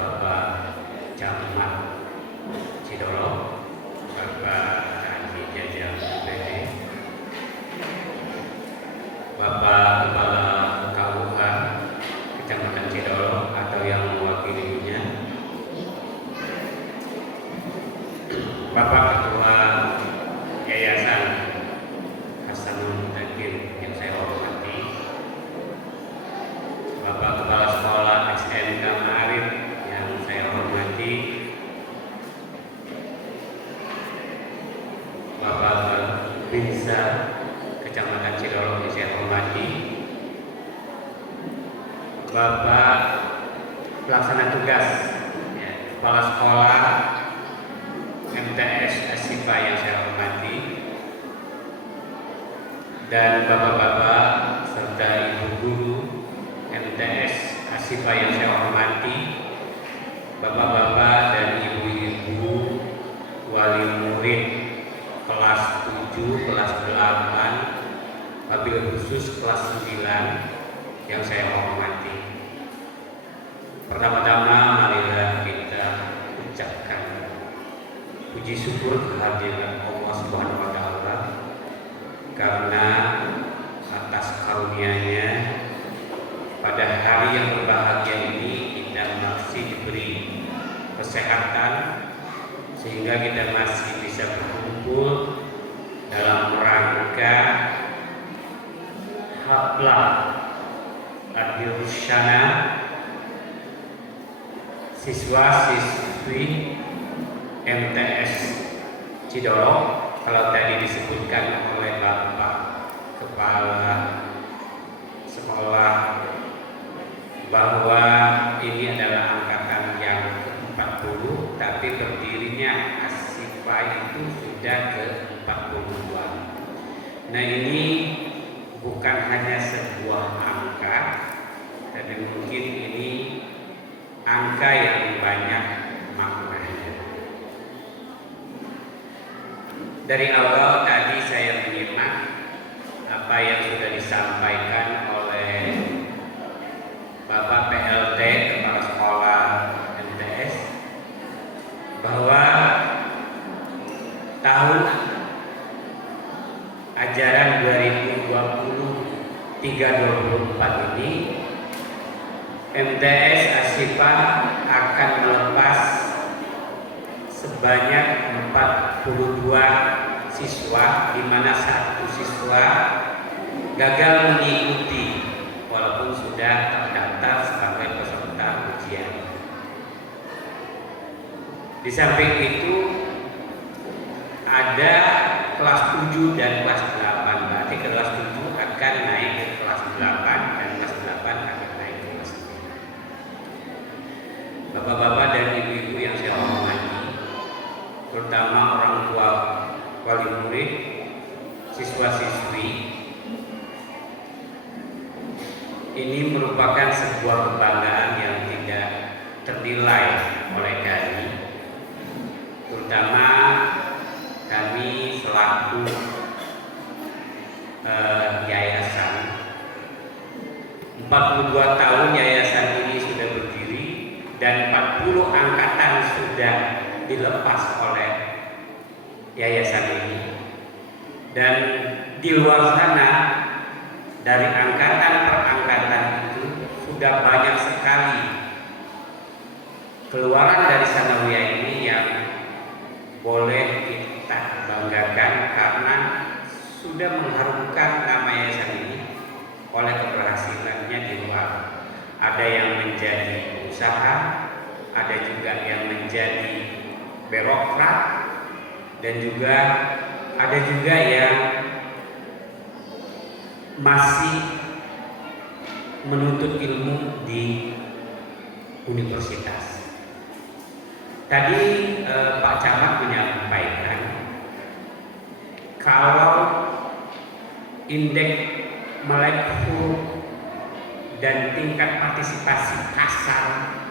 Bapak Camat Cidolo, Bapak Haji Jajang PD, Bapak Kepala KUH Kecamatan Cidolo atau yang mewakilinya, Bapak Ketua Yayasan Hasanul Mutakin yang saya hormati, Bapak Kepala Sekolah SMK Ma'arif yang saya hormati, Bapak Binsa Kecamatan Cidolo yang saya hormati, Bapak Pelaksana Tugas Kepala Sekolah MTS Asifa yang saya hormati, dan bapak-bapak serta ibu guru MTS Asifa yang saya hormati, bapak-bapak dan ibu-ibu wali murid kelas 7, kelas 8, wabil khusus kelas 9 yang saya hormati. Pertama-tama marilah kita ucapkan puji syukur kehadiran Allah Subhanahu wa taala karena atas karunia-Nya pada hari yang berbahagia ini kita masih diberi kesehatan sehingga kita masih bisa berkumpul dalam rangka haflah Al-Irsyana siswa-siswi MTS Cidolo. Kalau tadi disebutkan oleh Bapak Kepala Sekolah bahwa ini adalah angkatan yang ke-40, tapi berdirinya Asifa itu sudah ke-42. Nah, ini bukan hanya sebuah angka, tapi mungkin ini angka yang banyak maknanya. Dari awal tadi saya menyimak apa yang sudah disampaikan oleh Bapak PLT Kepala Sekolah MTS bahwa tahun ajaran 2023-2024 ini MTS Asifa akan melepas sebanyak 42 siswa, di mana satu siswa gagal mengikuti walaupun sudah terdaftar sebagai peserta ujian. Di samping itu ada kelas 7 dan kelas 8, berarti kelas 7 akan naik ke kelas 8 dan kelas 8 akan naik ke kelas 9. Bapak-bapak dan ibu-ibu yang saya hormati, terutama orang tua wali murid, siswa-siswi, ini merupakan sebuah kebanggaan yang tidak ternilai oleh kami, terutama kami selaku yayasan. 42 tahun yayasan ini sudah berdiri dan 40 angkatan sudah dilepas oleh yayasan ini, dan di luar sana dari angkatan per angkatan itu sudah banyak sekali keluaran dari sanawiyah ini yang boleh kita banggakan karena sudah mengharumkan nama yayasan ini oleh keberhasilannya di luar. Ada yang menjadi usaha, ada juga yang menjadi birokrat, dan juga ada juga yang masih menuntut ilmu di universitas. Tadi Pak Camat menyampaikan kalau indeks melek huruf dan tingkat partisipasi kasar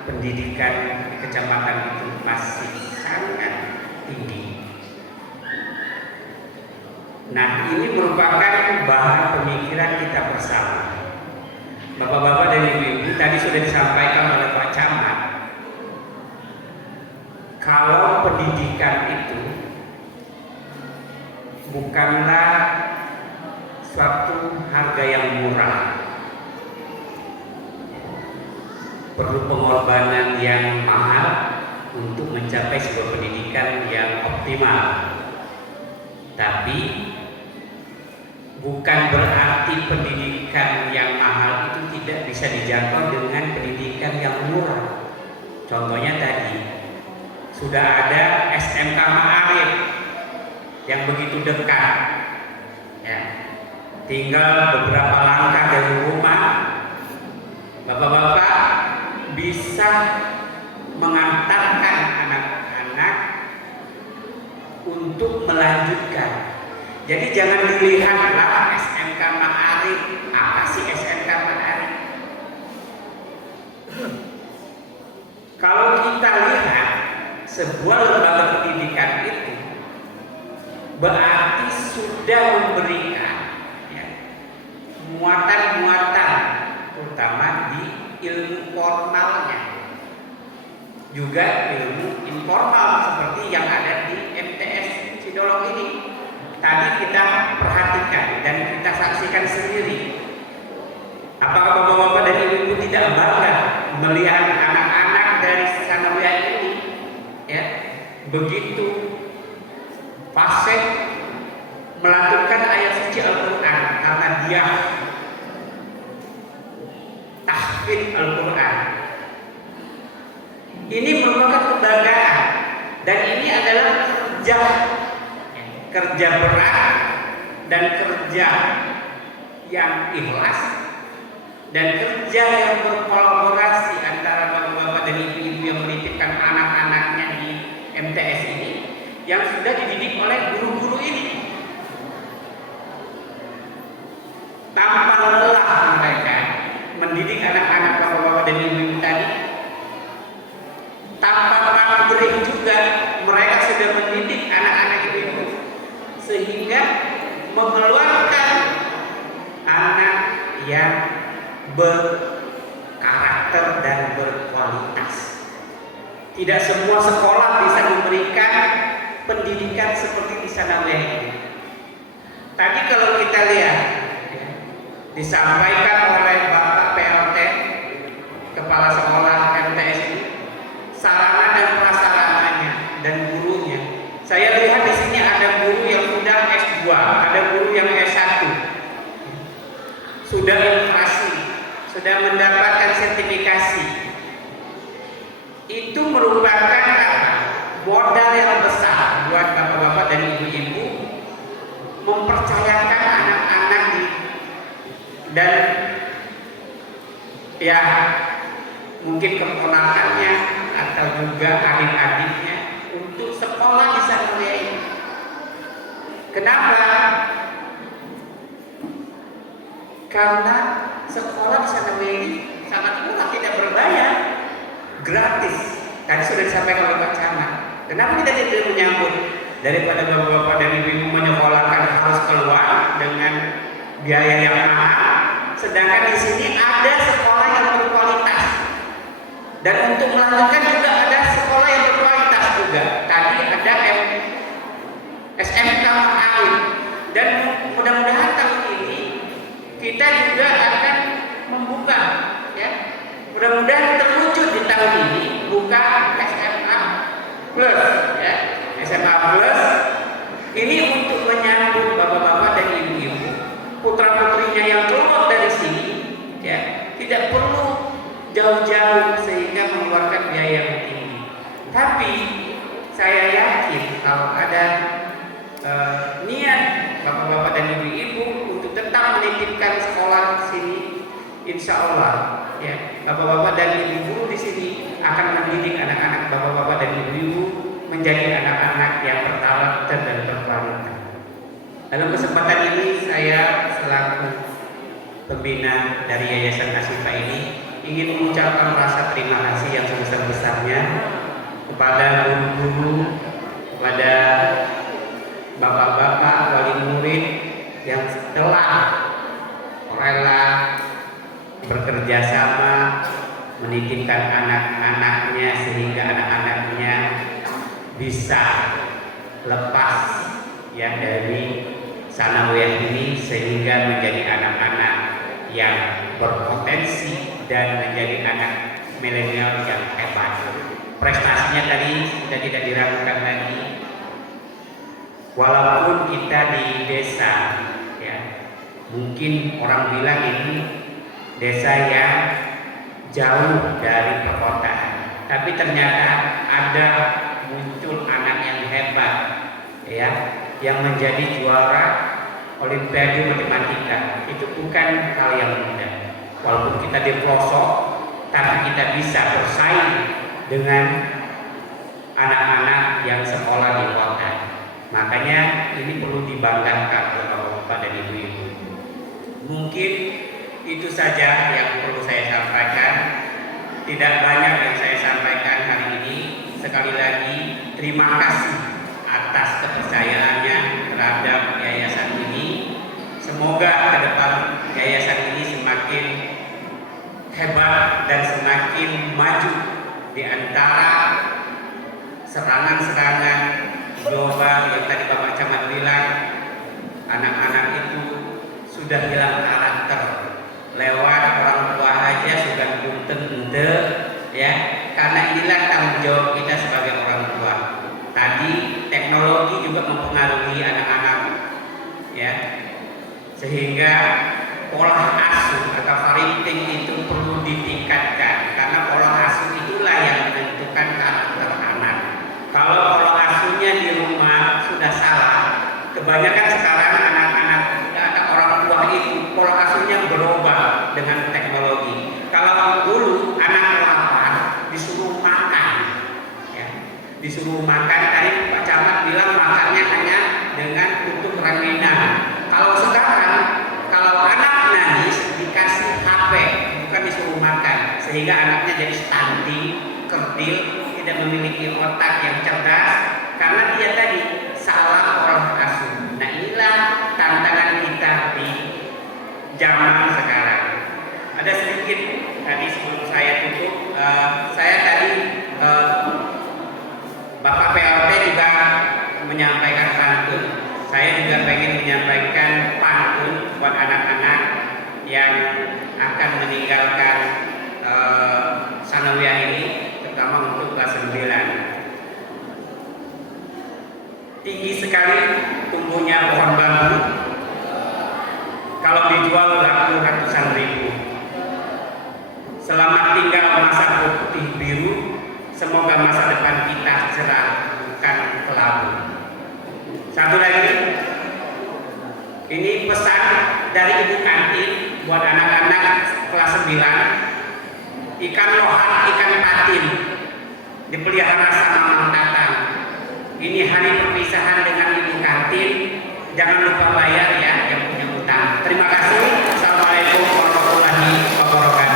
pendidikan di kecamatan itu masih sangat tinggi. Nah, ini merupakan bahan pemikiran kita bersama. Bapak-bapak dan ibu-ibu, tadi sudah disampaikan oleh Pak Camat bukanlah suatu harga yang murah. Perlu pengorbanan yang mahal untuk mencapai sebuah pendidikan yang optimal. Tapi bukan berarti pendidikan yang mahal itu tidak bisa dijangkau dengan pendidikan yang murah. Contohnya tadi sudah ada SMK Ma'arif yang begitu dekat, ya. Tinggal beberapa langkah dari rumah, bapak-bapak bisa mengantarkan anak-anak untuk melanjutkan. Jadi jangan dilihatlah SMK Ma'arif, apa sih SMK Ma'arif? Kalau kita lihat sebuah lembaga pendidikan itu berarti sudah memberikan, ya, muatan-muatan terutama di ilmu formalnya, juga ilmu informal seperti yang ada di MTS Sidolog ini. Tadi kita perhatikan dan kita saksikan sendiri. Apakah bapak-bapak dan ibu-ibu tidak bangga melihat anak-anak dari sanawiyah ini, ya, begitu fasih melakukan ayat suci Al-Quran karena dia tahfidz Al-Quran. Ini merupakan kebanggaan dan ini adalah kerja berat dan kerja yang ikhlas dan kerja yang berkolaborasi antara bapak-bapak dan ibu-ibu yang menitipkan anak-anaknya di MTS ini, yang sudah dididik oleh guru-guru ini. Tanpa lelah mereka mendidik anak-anak bapak-bapak dan ibu-ibu tadi. Tanpa pamrih juga mereka sudah mendidik anak-anak ibu-ibu sehingga mengeluarkan anak yang berkarakter dan berkualitas. Tidak semua sekolah bisa memberikan pendidikan seperti di sanawiyah ini. Tadi kalau kita lihat, ya, disampaikan oleh Bapak PLT Kepala Sekolah MTS ini, sarana dan prasarananya dan gurunya. Saya lihat di sini ada guru yang sudah S2, ada guru yang S1, sudah inflasi, sudah mendapatkan sertifikasi. Itu merupakan modal yang besar buat bapak-bapak dan ibu-ibu mempercayakan anak-anak dan ya mungkin keponakannya atau juga adik-adiknya untuk sekolah di sanawiyah ini. Kenapa? Karena sekolah di sanawiyah ini sangat murah, tidak berbayar, gratis. Tadi sudah disampaikan oleh Pak Camat. Kenapa kita tidak menyambut daripada bapak-bapak dan ibu-ibu menyekolahkan harus keluar dengan biaya yang mahal, sedangkan di sini ada sekolah yang berkualitas. Dan untuk melakukan juga ada sekolah yang berkualitas juga. Tadi ada SMK Ma'arif, dan mudah-mudahan tahun ini kita juga akan membuka, ya, mudah-mudahan terwujud di tahun ini buka SMA Plus, ya, SMA Plus ini untuk menyambut bapak-bapak dan ibu-ibu putra-putrinya yang keluar dari sini, ya, tidak perlu jauh-jauh sehingga mengeluarkan biaya yang tinggi. Tapi saya yakin kalau ada niat bapak-bapak dan ibu-ibu untuk tetap menitipkan sekolah di sini, insya Allah, ya, bapak-bapak dan ibu-ibu di sini akan mendidik anak-anak bapak-bapak dan ibu-ibu menjadi anak-anak yang berkarakter dan berkualitas. Dalam kesempatan ini saya selaku pembina dari Yayasan Asyifa ini ingin mengucapkan rasa terima kasih yang sebesar-besarnya kepada guru-guru, kepada bapak-bapak wali murid yang telah rela bekerja sama menitipkan anak-anaknya sehingga anak-anaknya bisa lepas, ya, dari sanawiyah ini sehingga menjadi anak-anak yang berpotensi dan menjadi anak milenial yang hebat. Prestasinya tadi sudah tidak diragukan lagi. Walaupun kita di desa, ya, mungkin orang bilang ini desa yang jauh dari perkotaan, tapi ternyata ada muncul anak yang hebat, ya, yang menjadi juara Olimpiade Matematika. Itu bukan hal yang mudah. Walaupun kita di pelosok, tapi kita bisa bersaing dengan anak-anak yang sekolah di kota. Makanya ini perlu dibanggakan oleh bapak-bapak dan ibu-ibu. Mungkin itu saja yang perlu saya sampaikan. Tidak banyak yang saya sampaikan hari ini. Sekali lagi terima kasih atas kepercayaannya terhadap yayasan ini. Semoga ke depan yayasan ini semakin hebat dan semakin maju di antara serangan-serangan global yang tadi Bapak Camat bilang. Anak-anak itu sudah hilang karakter, lewat orang tua aja sudah punten ente, ya, karena inilah tanggung jawab kita sebagai orang tua. Tadi teknologi juga mempengaruhi anak-anak, ya, sehingga pola asuh atau parenting itu perlu ditingkatkan, karena pola asuh itulah yang menentukan karakter anak. Kalau pola asuhnya di rumah sudah salah, kebanyakan sekarang anak-anak atau orang tua itu pola asuhnya berubah dengan teknologi. Kalau dulu anak lapar disuruh makan, ya, disuruh makan. Tadi Pak Camat bilang makannya hanya dengan untuk ramenan. Kalau sekarang, kalau anak nangis dikasih HP, bukan disuruh makan, sehingga anaknya jadi stunting, kerdil, tidak memiliki otak yang cerdas, karena dia tadi salah orang asuh. Nah, inilah tantangan kita di zaman sekarang. Ada sedikit tadi sebelum saya tutup, saya tadi Bapak PLT juga menyampaikan pantun. Saya juga ingin menyampaikan pantun buat anak-anak yang akan meninggalkan sanawiyah ini, terutama untuk kelas 9. Tinggi sekali tumbuhnya pohon bambu, kalau dijual laku ratusan ribu. Selamat tinggal masa putih biru, semoga masa depan kita cerah bukan kelabu. Satu lagi, ini pesan dari ibu kantin buat anak-anak kelas 9. Ikan lohan, ikan patin dipelihara sama Mang Tatang. Ini hari perpisahan dengan ibu kantin. Jangan lupa bayar ya yang punya utang. Terima kasih. Assalamualaikum warahmatullahi wabarakatuh.